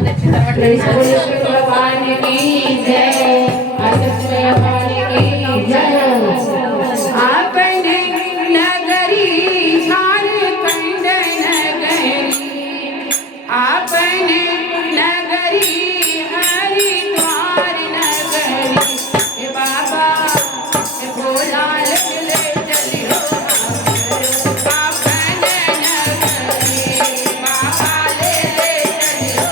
भगवान की जय, अष्टभुजा भगवान की जय। आपने नगरी झारखंड नगरी, आपने नगरी हरिद्वार नगरी, ए बाबा ए भोला ले चलियो आपने नगरी, बाबा ले चलियो।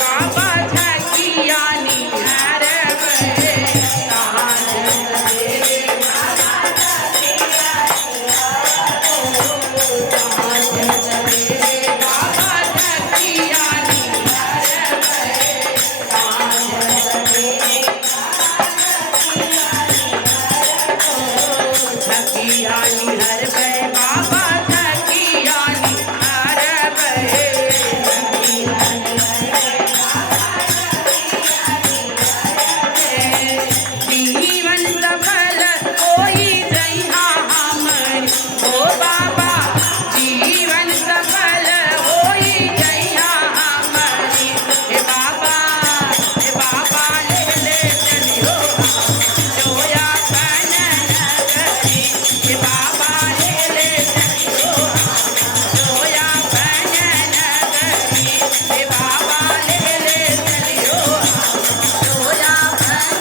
बाबा झकिया निहार बहे काज सवेरे बाबा झकिया काज सवेरे बाबा झकिया निहार बहे काज सवेरे झकिया निहार बहे बाबा झकिया निहार बहे जीवन सफल होई जइहा हमर ओ बाबा जीवन सफल होई जइहा हमरी हे बाबा ले ले चलियो जोया बन नगरी हे बाबा ले ले चलियो जोया बन नगरी हे बाबा ले ले चलियो जोया बन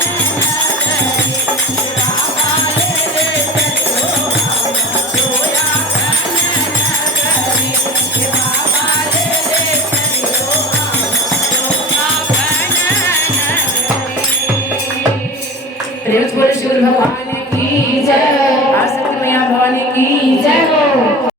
प्रेम से बोले शिव भगवान की जय।